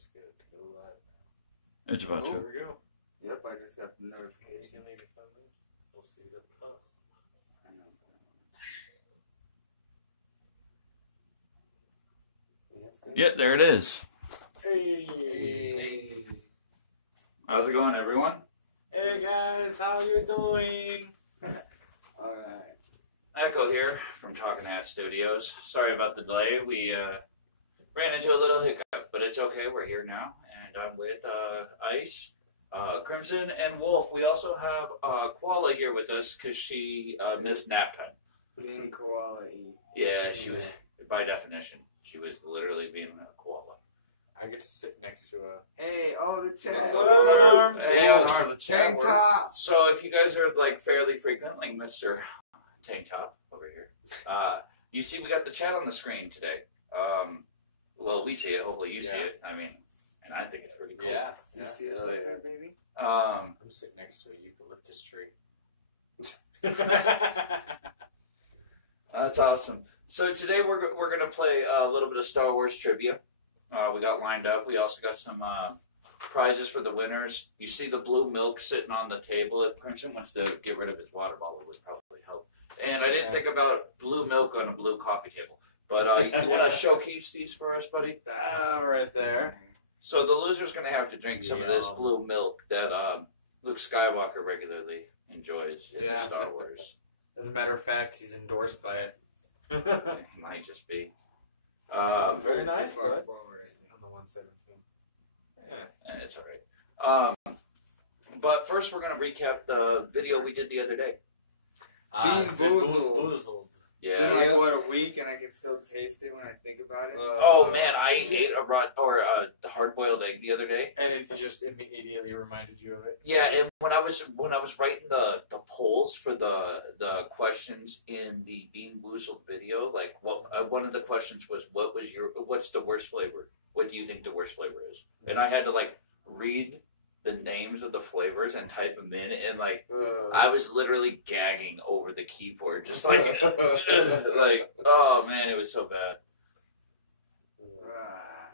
just get it to go live now. It's about to. There we go. Yep, I just got the notification. Maybe 5 minutes. We'll see it up top. I know. Yeah, it's good. Yeah, there it is. Hey. Hey. How's it going, everyone? Hey guys, how you doing? Alright. Echo here from Talking Hat Studios. Sorry about the delay. We ran into a little hiccup, but it's okay. We're here now, and I'm with Ice, Crimson, and Wolf. We also have Koala here with us because she missed nap time. Being quality. Yeah, she was, by definition, she was literally being a koala. I get to sit next to a... Hey, oh, the chat. What's up, Arm? Hey, Yeah, yo, the chat Tank works. top. So if you guys are like fairly frequent, like Mr. Tank Top over here, you see we got the chat on the screen today. Well, we see it. Hopefully you see it. I mean, and I think it's pretty cool. Yeah. You see us like that, baby? I'm sitting next to a eucalyptus tree. That's awesome. So today we're gonna play a little bit of Star Wars trivia. We got lined up. We also got some prizes for the winners. You see the blue milk sitting on the table. If Crimson wants to get rid of his water bottle, it would probably help. And I didn't think about blue milk on a blue coffee table. But you want to showcase these for us, buddy? Right there. So the loser's going to have to drink some of this blue milk that Luke Skywalker regularly enjoys in Star Wars. As a matter of fact, he's endorsed by it. He might just be. Very nice, Too far bud. forward, I think. On the 117. And it's alright. But first we're going to recap the video we did the other day. Being boozled. boozled. Yeah. Been like, what, a week, and I can still taste it when I think about it? Oh man, I ate a hard-boiled egg the other day. And it just immediately reminded you of it? Yeah, and when I was writing the polls for the questions in the Bean Boozled video, like one of the questions was what's the worst flavor? What do you think the worst flavor is? And I had to like read the names of the flavors and type them in, and like I was literally gagging over the keyboard, just like like oh man, it was so bad.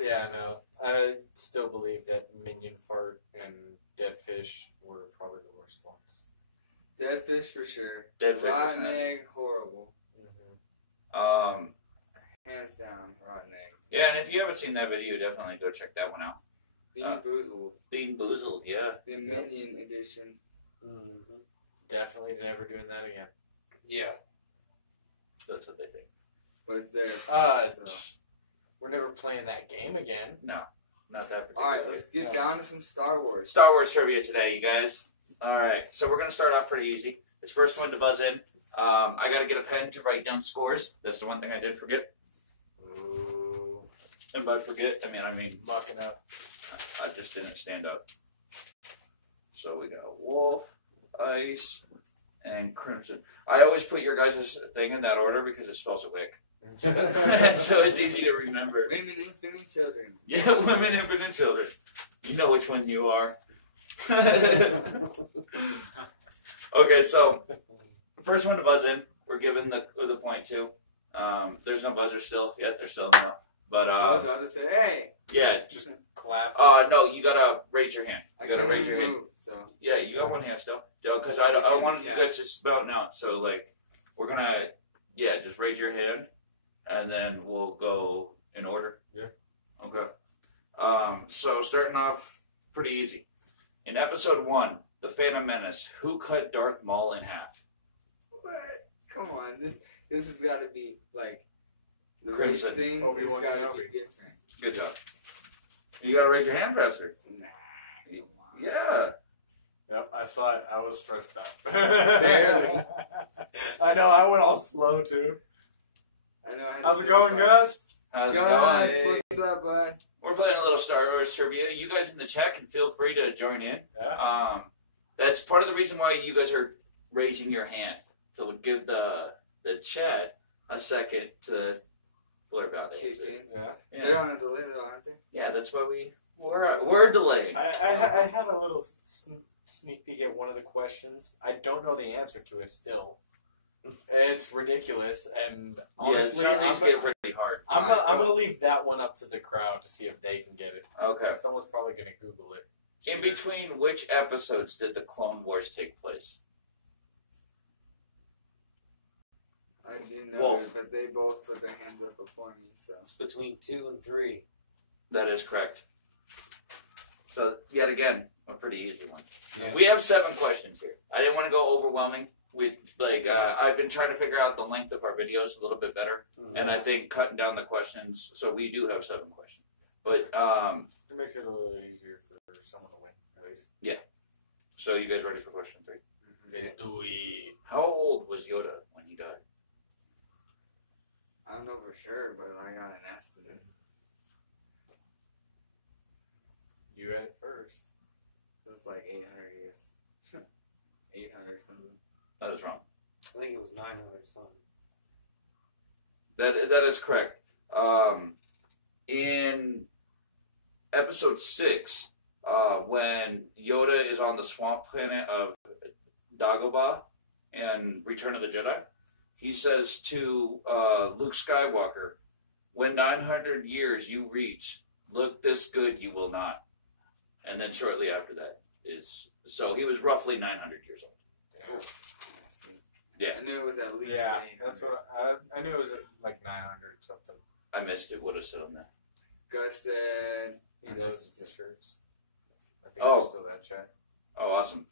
Yeah, no. I still believe that Minion Fart and Dead Fish were probably the worst ones. Dead fish for sure. Dead fish was Rotten nasty. egg, horrible. Hands down, rotten egg. Yeah, and if you haven't seen that video, definitely go check that one out. Being boozled. Bean Boozled, yeah. The Minion edition. Definitely never doing that again. Yeah. That's what they think. But it's there. We're never playing that game again. No, not that particular. Alright, let's get down to some Star Wars. Star Wars trivia today, you guys. Alright, so we're going to start off pretty easy. This first one to buzz in. I got to get a pen to write down scores. That's the one thing I did forget. Ooh. And by forget, I mean Mucking up. I just didn't stand up. So we got Wolf, Ice, and Crimson. I always put your guys' thing in that order because it spells it wick. So it's easy to remember. Women, infant, children. Yeah, women, infant, and children. You know which one you are. Okay, so first one to buzz in. We're giving the point to. There's no buzzer still yet. There's still no. But I was about to say, hey. Yeah. Just clap. No, you gotta raise your hand. You gotta raise your hand. So. Yeah, you got one hand still. Because I wanted you guys to spell it out. So like, we're gonna just raise your hand, and then we'll go in order. Yeah. Okay. So starting off pretty easy. In episode 1, The Phantom Menace, who cut Darth Maul in half? What? Come on, this has got to be like the Crimson. race thing. It's Obi-Wan got to Kenobi. be different. Good job. You gotta raise your hand faster. Nah. Yeah. Yep, I saw it. I was stressed out. Barely. I know, I went all slow too. I know. I had How's to it say going, goodbye. Gus? How's it Guys, going? what's up, bud? We're playing a little Star Wars trivia. You guys in the chat can feel free to join in. Yeah. That's part of the reason why you guys are raising your hand. To give the chat a second to blurb out. Kick in. Yeah. They're on a delay, though, aren't they? Yeah, that's why we're delayed. I had a little sneak peek at one of the questions. I don't know the answer to it still. It's ridiculous, and honestly, some of these get pretty hard. I'm gonna leave that one up to the crowd to see if they can get it. Okay. Someone's probably going to Google it. In between which episodes did the Clone Wars take place? I didn't know, Wolf. but they both put their hands up before me, so. It's between 2 and 3. That is correct. So, yet again, a pretty easy one. Yeah. We have 7 questions here. I didn't want to go overwhelming. I've been trying to figure out the length of our videos a little bit better, and I think cutting down the questions, so we do have 7 questions. But, it makes it a little easier for someone to win, at least. so you guys ready for question 3? Do we... How old was Yoda when he died? I don't know for sure, but I got an estimate. You had it first. It was like 800 years. 800 something. That is wrong. I think it was 900 something. That is correct. In episode 6, when Yoda is on the swamp planet of Dagobah in Return of the Jedi, he says to Luke Skywalker, "When 900 years you reach, look this good you will not." And then shortly after that is... So he was roughly 900 years old. Damn. Yeah. I knew it was at least Yeah, 800. that's what I knew it was at like 900 something. I missed it. Would have said on that. Gus said... He knows it's the shirts. I think Oh. it's still that chat. Oh, awesome.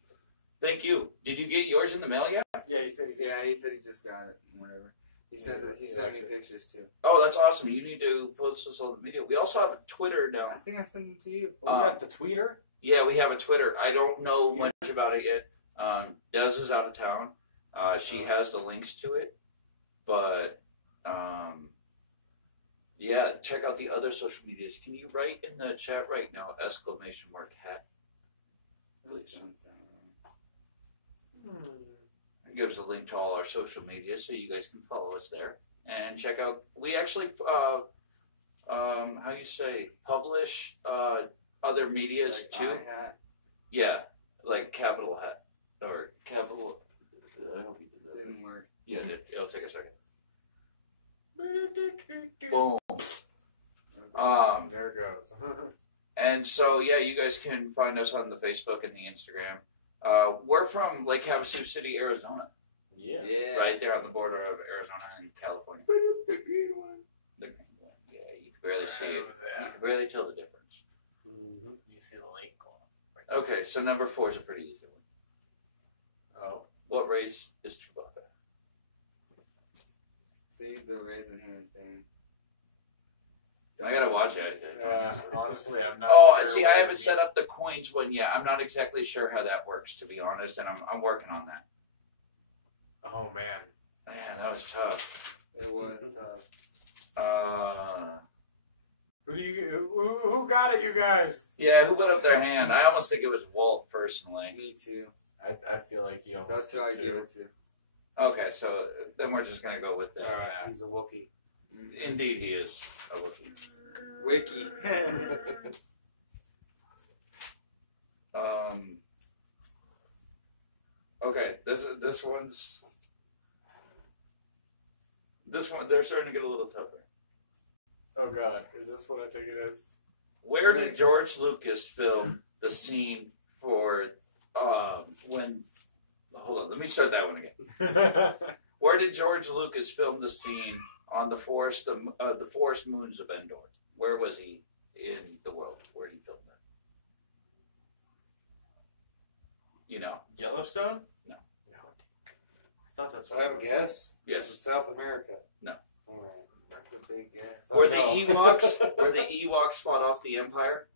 Thank you. Did you get yours in the mail yet? Yeah, he said he did. Yeah, he said he just got it. Whatever. He said that he He sent me likes it. pictures too. Oh, that's awesome. You need to post this on the video. We also have a Twitter now. I think I sent them to you. We got the tweeter? Yeah, we have a Twitter. I don't know much about it yet. Des is out of town. She has the links to it. But, yeah, check out the other social medias. Can you write in the chat right now, !hat, please? It gives a link to all our social media so you guys can follow us there. And check out, we actually, publish other medias Like too. I-hat. Yeah, like capital hat. Or capital, I hope you did that. Didn't work. Yeah, it'll take a second. Boom. There it goes. And so, yeah, you guys can find us on the Facebook and the Instagram. We're from Lake Havasu City, Arizona. Yeah. Yeah. Right there on the border of Arizona and California. The green one. Yeah, you can barely see it. You can barely tell the difference. Mm-hmm. You see the lake going. Okay, so number 4 is a pretty easy one. Oh. What race is Chewbacca? See the raising hand thing. I gotta watch it. Honestly, I'm not Oh, sure. see, I haven't set up the coins one yet. I'm not exactly sure how that works, to be honest, and I'm working on that. Oh, man. Man, that was tough. It was tough. Who got it, you guys? Yeah, who put up their hand? I almost think it was Walt, personally. Me too. I feel like he almost That's who I did give too. it to. Okay, so then we're just gonna go with that. All right. He's a Wookiee. Indeed, he is a Wookiee. Wiki. Okay, this one's they're starting to get a little tougher. Oh, God. Is this what I think it is? Where did George Lucas film the scene for when? Hold on, let me start that one again. Where did George Lucas film the scene on the forest moons of Endor? Where was he in the world where he filmed that? You know? Yellowstone? No. I thought that's I what have it a was. guess. Yes. Is it South America? No. Alright. That's a big guess. Where no. the Ewoks fought off the Empire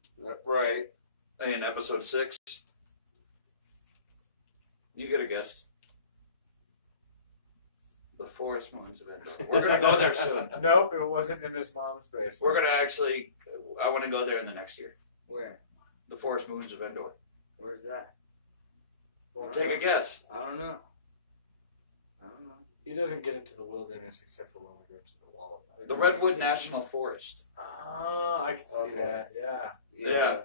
Right. in Episode 6. You get a guess. The forest moons of Endor. We're gonna go there soon. Nope, it wasn't in his mom's basement. We're gonna actually. I want to go there in the next year. Where? The forest moons of Endor. Where's that? Well, Take a guess. I don't know. I don't know. He doesn't get into the wilderness except for when we go to the wall. The Redwood National Forest. Ah, I can see Okay. that. Yeah. Yeah.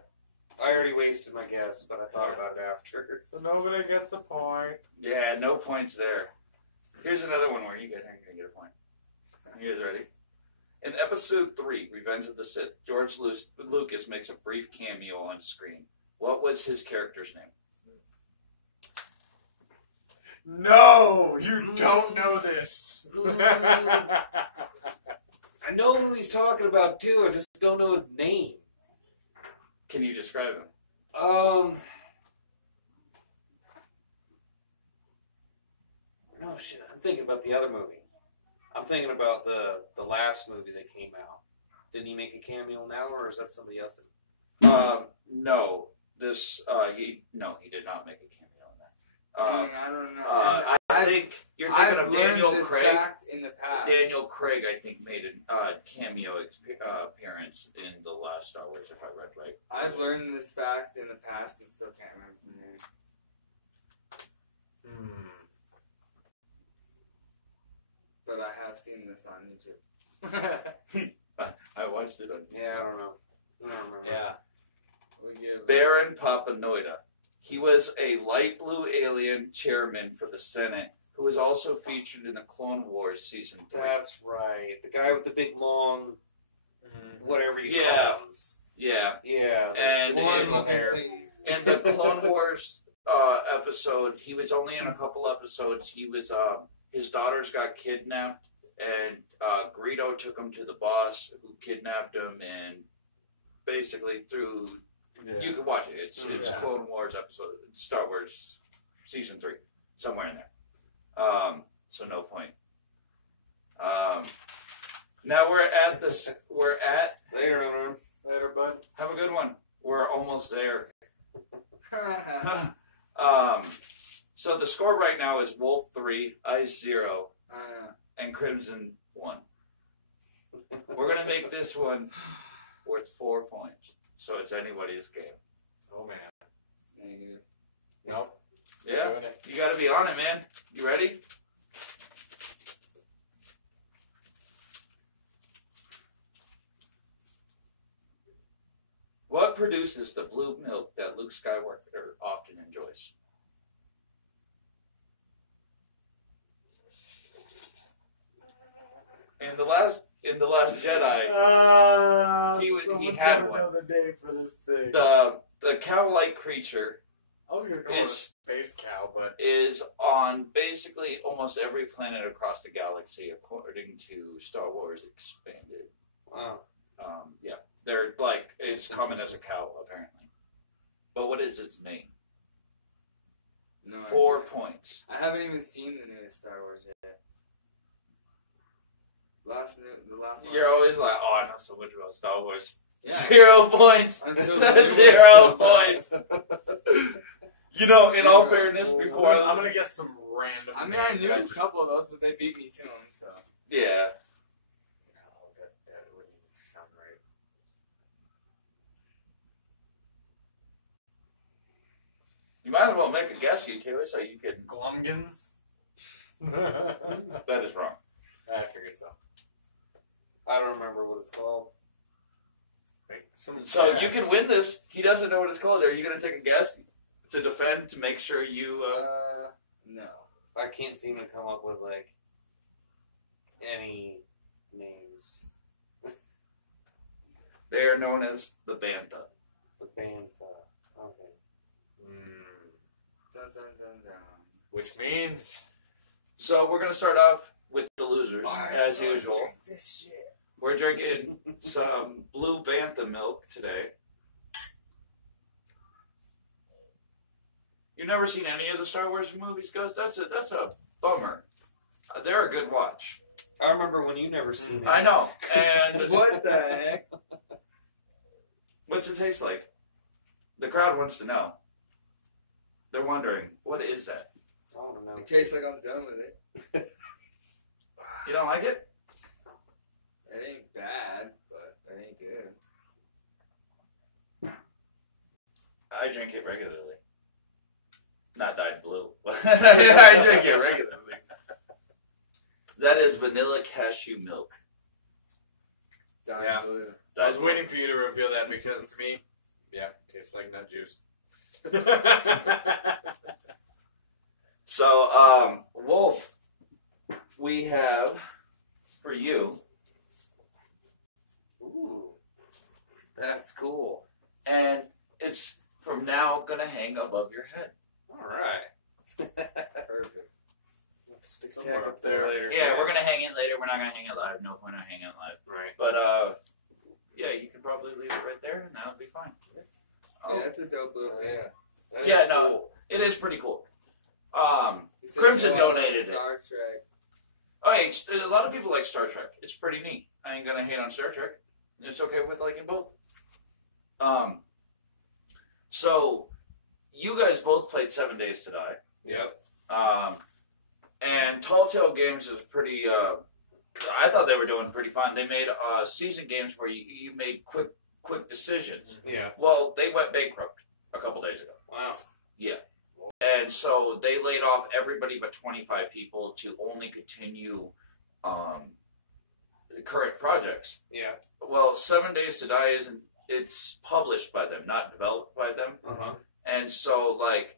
I already wasted my guess, but I thought about it after. So nobody gets a point. Yeah, no points there. Here's another one where you guys aren't gonna get a point. Are you guys ready? In Episode 3, Revenge of the Sith, George Lucas makes a brief cameo on screen. What was his character's name? No, you don't know this. I know who he's talking about too. I just don't know his name. Can you describe him? No shit. I'm thinking about the other movie. I'm thinking about the last movie that came out. Didn't he make a cameo now, or is that somebody else? No. He did not make a cameo on that. I don't know. I think you're thinking I've of Daniel learned this Craig. fact in the past. Daniel Craig, I think, made a cameo appearance in the last Star Wars, if I read right. I've learned this fact in the past and still can't remember the name. But I have seen this on YouTube. I watched it on. Yeah, I don't know. I don't remember. Yeah. Baron Papanoida. He was a light blue alien chairman for the Senate who was also featured in the Clone Wars Season 3. That's right. The guy with the big long, whatever you Yeah. call him. Yeah. Yeah. And long hair. in the Clone Wars episode, he was only in a couple episodes. He was his daughters got kidnapped, and Greedo took him to the boss who kidnapped him, and basically through. Yeah. You can watch it. It's Yeah. Clone Wars episode, Star Wars Season 3, somewhere in there. So no point. Now we're at. Later, bud. Have a good one. We're almost there. So the score right now is Wolf 3, Ice 0, and Crimson 1. We're gonna make this one worth 4 points. So it's anybody's game. Oh man. Negative. Nope. Yeah? Doing it. You gotta be on it, man. You ready? What produces the blue milk that Luke Skywalker often enjoys? In the last Jedi, he had one. Another day for this thing. the cow-like creature I was gonna call it a is space cow, but is on basically almost every planet across the galaxy, according to Star Wars Expanded. Wow. Yeah, they're like it's common as a cow apparently. But what is its name? No 4 idea. points. I haven't even seen the newest Star Wars yet. The last one. You're always like, oh, I know so much about Star Wars. Yeah. 0 points. Until 0 points. You know, in all fairness, before I'm gonna guess some random. I mean, I name knew that a couple of those, but they beat me to them, so. yeah. No, that wouldn't even sound right. You might as well make a guess, you two, so you can. Glumgans. That is wrong. I figured so. I don't remember what it's called. Wait, So you can win this. He doesn't know what it's called. Are you going to take a guess to defend to make sure you? No. I can't seem to come up with like any names. They are known as the Bantha. The band. Okay. Dun, dun, dun, dun. Which means So we're going to start off with the losers, Alright, as let's usual. drink this shit. We're drinking some blue Bantha milk today. You've never seen any of the Star Wars movies, Gus? That's a bummer. They're a good watch. I remember when you never seen it. I know. And What the heck? what's it taste like? The crowd wants to know. They're wondering, what is that? I don't know. It tastes like I'm done with it. You don't like it? It ain't bad, but it ain't good. I drink it regularly. Not dyed blue. I drink it regularly. That is vanilla cashew milk. Dyed Yeah. blue. I was waiting for you to reveal that because to me, yeah, tastes like nut juice. So, Wolf, we have for you That's cool. And it's from now going to hang above your head. All right. Perfect. Stick a Somewhere tag up up there later. Yeah, we're going to hang it later. We're not going to hang it live. No point on hanging it live. Right. But, yeah, you can probably leave it right there, and that'll be fine. Yeah, that's a dope little thing. Yeah. That Yeah, is no. cool. It is pretty cool. He said Crimson he loves donated it. Star Trek. Oh, hey, a lot of people like Star Trek. It's pretty neat. I ain't gonna hate on Star Trek. It's okay with liking both. So you guys both played 7 Days to Die. Yep. And Tall Tale Games is pretty. I thought they were doing pretty fine. They made season games where you made quick decisions. Yeah. Well, they went bankrupt a couple days ago. Wow. Yeah. And so they laid off everybody but 25 people to only continue current projects. Yeah. Well, 7 Days to Die isn't. It's published by them, not developed by them. Uh-huh. And so, like,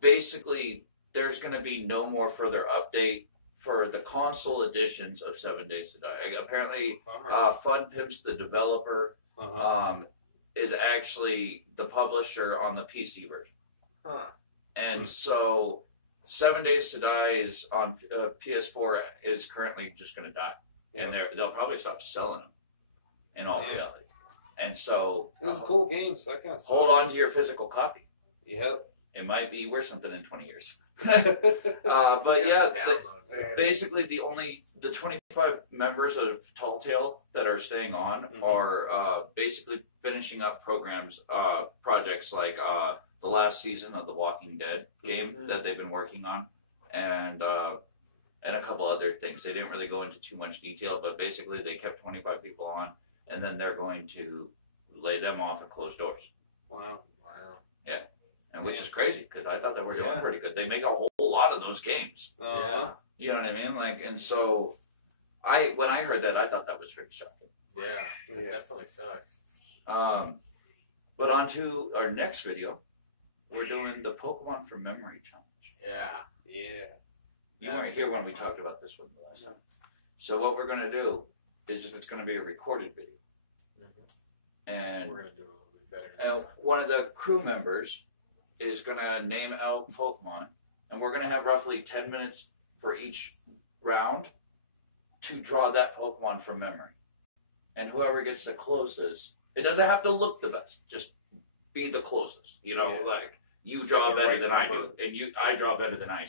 basically, there's going to be no more further update for the console editions of 7 Days to Die. Apparently, Fun Pimps, the developer, is actually the publisher on the PC version. Huh. And so, 7 Days to Die is on PS4 is currently just going to die. And they'll probably stop selling them, in all reality. And so, It was a cool game, so that kind of hold on to your physical copy. Yep. It might be worth something in 20 years. But yeah, basically the 25 members of Tall Tale that are staying on are basically finishing up projects like the last season of the Walking Dead game that they've been working on, and a couple other things. They didn't really go into too much detail, but basically they kept 25 people on, and then they're going to lay them off and close doors. Wow. Yeah. And which is crazy, because I thought they were doing pretty good. They make a whole lot of those games. You know what I mean? Like, and so, when I heard that, I thought that was pretty shocking. Yeah, it definitely sucks. But on to our next video. We're doing the Pokemon from Memory Challenge. Yeah. You weren't here when we talked about this one the last time. So what we're going to do is it's going to be a recorded video. And We're going to do it a little bit better. one of the crew members is going to name out Pokemon, and we're going to have roughly 10 minutes for each round to draw that Pokemon from memory. And whoever gets the closest, it doesn't have to look the best, just be the closest. You know, like, you draw better than I do, and I draw better than I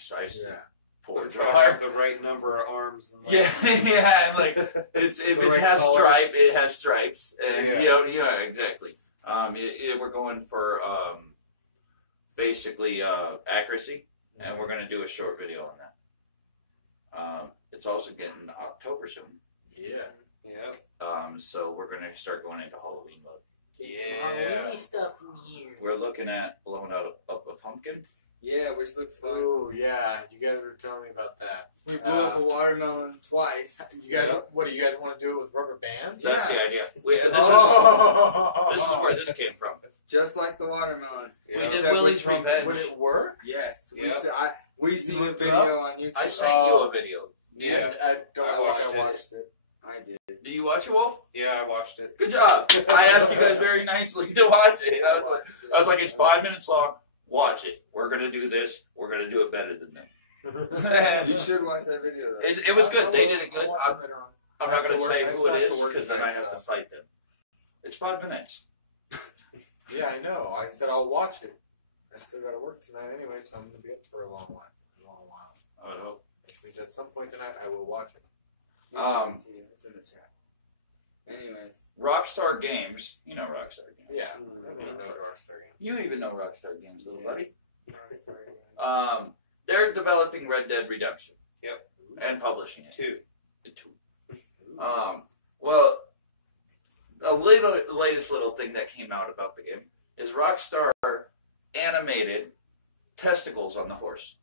poor It's drawer. got the right number of arms. And like if it right has color. stripe, it has stripes, and exactly. We're going for basically accuracy, and we're going to do a short video on that. It's also getting October soon. Yeah. So we're going to start going into Halloween mode. Halloween stuff in here. We're looking at blowing out a pumpkin. Yeah, which looks fun. Oh, yeah. You guys were telling me about that. We blew up a watermelon twice. You guys, what do you guys want to do it with rubber bands? That's the idea. This is where this came from. Just like the watermelon. We did Except Willie's with pumpkin. Revenge. Would it work? Yes. Yeah. We seen a looked it video on YouTube. I sent you a video. Yeah. I don't I think watched I it. watched it. I did. Did you watch it, Wolf? Yeah, I watched it. Good job. I asked you guys very nicely to watch it. I was like, it's 5 minutes long. Watch it. We're going to do this. We're going to do it better than them. You should watch that video, though. It was good. They did it good. I'll watch it later on. I'm not going to I say have to who work- it I is still have to work because then I tonight, have to so. cite them. It's 5 minutes. Yeah, I know. I said I'll watch it. I still got to work tonight anyway, so I'm going to be up for a long while. I would hope. Which means at some point tonight I will watch it. It's in the chat. Anyways. Rockstar Games. You know Rockstar Games. Yeah. Everyone knows Rockstar Games. You even know Rockstar Games, little buddy. They're developing Red Dead Redemption. Yep. And publishing it. Two. Well, latest little thing that came out about the game is Rockstar animated testicles on the horse.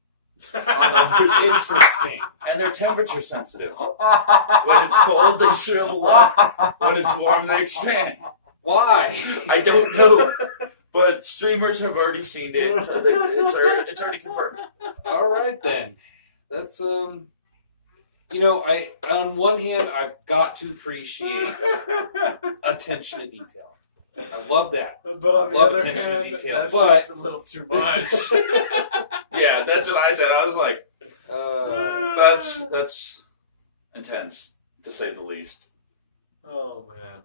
Interesting. And they're temperature sensitive. When it's cold, they shrivel up. When it's warm, they expand. Why? I don't know. But streamers have already seen it, so it's already confirmed. All right then. That's I on one hand I've got to appreciate attention to detail. I love that. But on the Love other attention to hand, detail, that's but- just a little too much. Yeah, that's what I said. I was like, that's intense, to say the least. Oh man.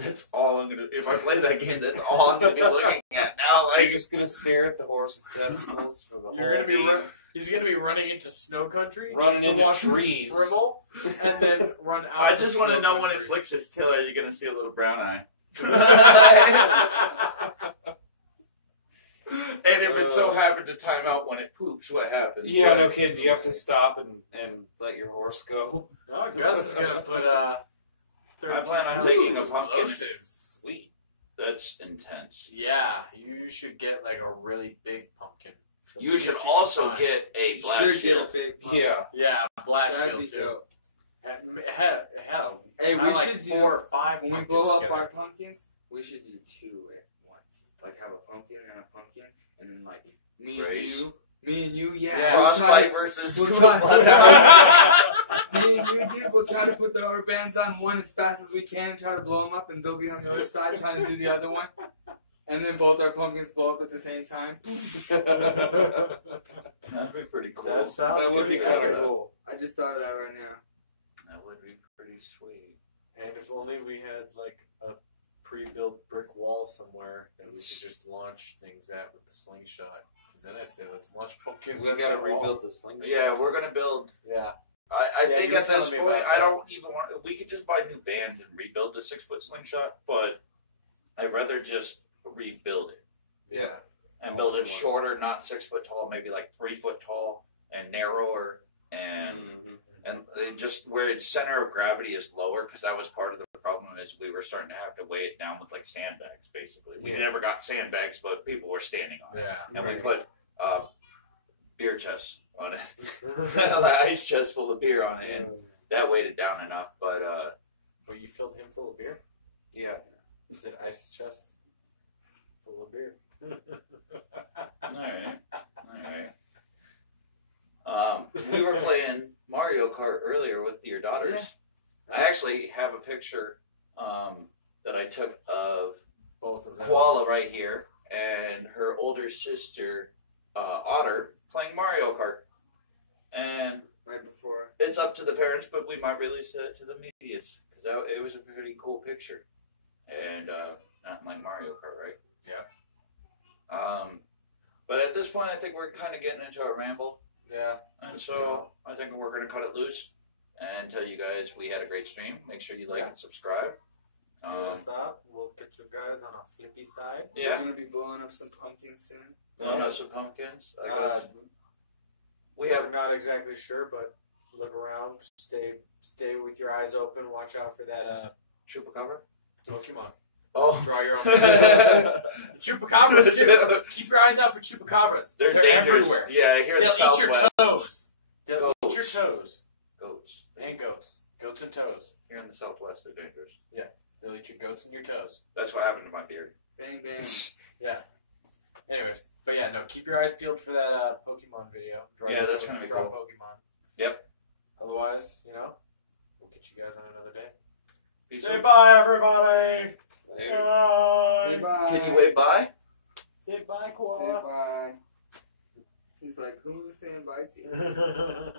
That's all I'm gonna. If I play that game, that's all I'm gonna be looking at now. Are you Like, just gonna stare at the horse's testicles for the whole You're gonna be game? he's gonna be running into snow country, Running just to into watch him trees. shrivel, and then run out. I of just the want to snow know when it country. flicks his tail. Are you gonna see a little brown eye? And if it so happened to time out when it poops, what happens? Yeah, no kidding. Do you have to stop and let your horse go? No, Gus is gonna put I plan on taking a pumpkin. explosives. Sweet. That's intense. Yeah, you should get like a really big pumpkin. You should also get a blast Should shield. get a big pumpkin. Yeah. Yeah, blast That'd shield be too. dope. Hell, Hey, I we like should 4 do or 5 when we pumpkins blow up together. our pumpkins. We should do 2 at once. Like have a pumpkin, and then like Race. me and you, yeah. Yeah. Frostbite versus We'll School try- Blood. Me and you, dude, we'll try to put the rubber bands on one as fast as we can and try to blow them up, and they'll be on the other side trying to do the other one. And then both our pumpkins blow up at the same time. That'd be pretty cool. That sounds That would be good. kind of cool. I just thought of that right now. That would be pretty sweet. And if only we had like a pre-built brick wall somewhere that we could just launch things at with the slingshot. Because then I'd say let's launch pumpkins. We at gotta that wall. rebuild the slingshot. Yeah, we're gonna build. Yeah. I Yeah, think you were at this telling me point, about I that. don't even want. We could just buy new bands and rebuild the 6-foot slingshot, but I'd rather just rebuild it Yeah. and build it shorter, not 6 foot tall, maybe like 3 foot tall and narrower, and it just where its center of gravity is lower, because that was part of the problem is we were starting to have to weigh it down with like sandbags. Basically, we Yeah. never got sandbags, but people were standing on it, Yeah. and we Right. put beer chests on it, the ice chest full of beer on it, and that weighed it down enough. But Well, you filled him full of beer? Yeah. You said ice chest full of beer. all right. We were playing Mario Kart earlier with your daughters. Yeah. I actually have a picture that I took of Both of them. Koala right here and her older sister Otter playing Mario Kart. And Right before. it's up to the parents, but we might release it to the medias because it was a pretty cool picture. And not like Mario Kart, right? Yeah. But at this point, I think we're kind of getting into a ramble. Yeah. And so I think we're going to cut it loose and tell you guys we had a great stream. Make sure you like and subscribe. What's up? We'll get you guys on a flippy side. Yeah. We're gonna be blowing up some pumpkins soon. Blowing up some pumpkins. We I'm have not exactly sure, but look around. Stay with your eyes open. Watch out for that Chupacabra. Pokemon. Oh, Draw your own. Chupacabras too. Keep your eyes out for chupacabras. They're dangerous. everywhere. Yeah, here in They'll the eat your Southwest. toes. They'll eat Goats. your toes. Goats. And goats. Goats and toes. Here in the Southwest, they're dangerous. They'll eat your goats and your toes. That's what happened to my beard. Bang bang. Anyways, but yeah, no, keep your eyes peeled for that Pokemon video. Yeah, that's gonna be Draw cool. Pokemon. Yep. Otherwise, we'll get you guys on another day. Peace Say out. bye, everybody. Later. Bye. Say bye. Can you wave bye? Say bye, Say koala. bye. He's like, who was saying bye to you?